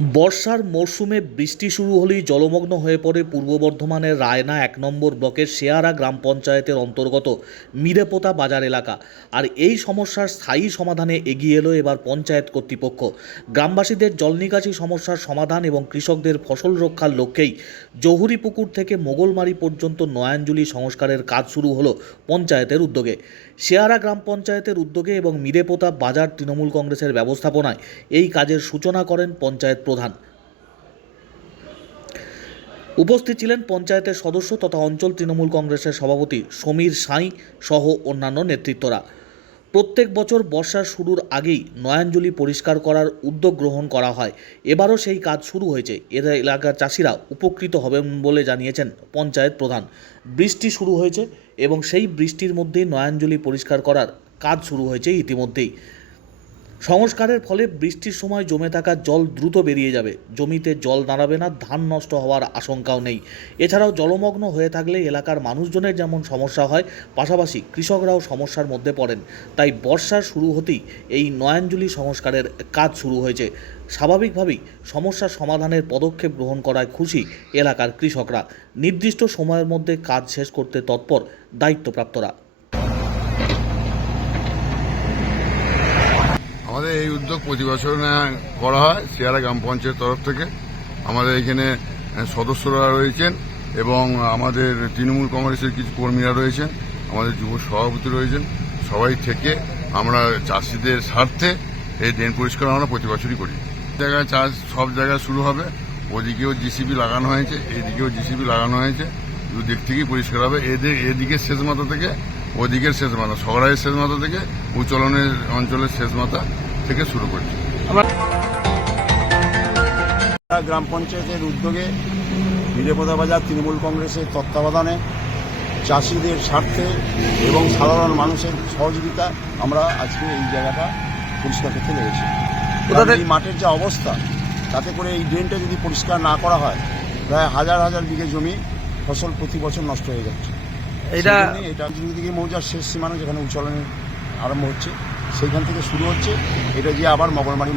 বর্ষার মরশুমে বৃষ্টি শুরু হলেই জলমগ্ন হয়ে পড়ে পূর্ব বর্ধমানের রায়না এক নম্বর ব্লকের শেয়ারা গ্রাম পঞ্চায়েতের অন্তর্গত মিরেপোতা বাজার এলাকা। আর এই সমস্যার স্থায়ী সমাধানে এগিয়ে এলো এবার পঞ্চায়েত কর্তৃপক্ষ। গ্রামবাসীদের জল নিকাশি সমস্যার সমাধান এবং কৃষকদের ফসল রক্ষার লক্ষ্যেই জহুরি পুকুর থেকে মোগলমারি পর্যন্ত নয়াঞ্জলি সংস্কারের কাজ শুরু হলো পঞ্চায়েতের উদ্যোগে। শেয়ারা গ্রাম পঞ্চায়েতের উদ্যোগে এবং মিরেপোতা বাজার তৃণমূল কংগ্রেসের ব্যবস্থাপনায় এই কাজের সূচনা করেন পঞ্চায়েত প্রধান। উপস্থিত ছিলেন পঞ্চায়েতের সদস্য তথা অঞ্চল তৃণমূল কংগ্রেসের সভাপতি সমীর সাঁই সহ অন্যান্য নেতৃত্বরা। প্রত্যেক বছর বর্ষার শুরুর আগেই নয়াঞ্জলি পরিষ্কার করার উদ্যোগ গ্রহণ করা হয়। এবারও সেই কাজ শুরু হয়েছে। এর এলাকার চাষিরা উপকৃত হবেন বলে জানিয়েছেন পঞ্চায়েত প্রধান। বৃষ্টি শুরু হয়েছে এবং সেই বৃষ্টির মধ্যেই নয়াঞ্জলি পরিষ্কার করার কাজ শুরু হয়েছে ইতিমধ্যেই। সংস্কারের ফলে বৃষ্টির সময় জমে থাকা জল দ্রুত বেরিয়ে যাবে। জমিতে জল দাঁড়াবে না, ধান নষ্ট হওয়ার আশঙ্কাও নেই। এছাড়াও জলমগ্ন হয়ে থাকলে এলাকার মানুষজনের যেমন সমস্যা হয়, পাশাপাশি কৃষকরাও সমস্যার মধ্যে পড়েন। তাই বর্ষা শুরু হতেই এই নয়াঞ্জলি সংস্কারের কাজ শুরু হয়েছে। স্বাভাবিকভাবেই সমস্যার সমাধানের পদক্ষেপ গ্রহণ করায় খুশি এলাকার কৃষকরা। নির্দিষ্ট সময়ের মধ্যে কাজ শেষ করতে তৎপর দায়িত্বপ্রাপ্তরা। আমাদের এই উদ্যোগ প্রতি বছর করা হয় শিয়ারা গ্রাম পঞ্চায়েত তরফ থেকে। আমাদের এখানে সদস্যরা রয়েছেন এবং আমাদের তৃণমূল কংগ্রেসের কিছু কর্মীরা রয়েছেন। আমাদের যুব সভাপতি রয়েছেন। সবাই থেকে আমরা চাষিদের স্বার্থে এই ড্রেন পরিষ্কার আমরা প্রতি বছরই করি। জায়গায় চাষ, সব জায়গায় শুরু হবে। ওদিকেও জিসিবি লাগানো হয়েছে, এদিকেও জিসিবি লাগানো হয়েছে। দুদিক থেকেই পরিষ্কার হবে। এদিকের শেষ মাথা থেকে ওদিকের শেষ মাথা শহরের শেষ মাথা থেকে উচ্চলনের অঞ্চলের শেষ মাথা থেকে শুরু করছি। গ্রাম পঞ্চায়েতের উদ্যোগে বিরেপদা বাজার তৃণমূল কংগ্রেসের তত্ত্বাবধানে চাষিদের স্বার্থে এবং সাধারণ মানুষের সহযোগিতা আমরা আজকে এই জায়গাটা পরিষ্কার করতে লেগেছি এই মাঠের যা অবস্থা তাতে করে এই ড্রেনটা যদি পরিষ্কার না করা হয় প্রায় হাজার হাজার বিঘে জমি ফসল প্রতি বছর নষ্ট হয়ে যাচ্ছে। এটা এটা দিকে মৌজার শেষ সীমানা যেখানে উচ্চালনের আরম্ভ হচ্ছে সেইখান থেকে শুরু হচ্ছে এটা যে আবার মগলমারি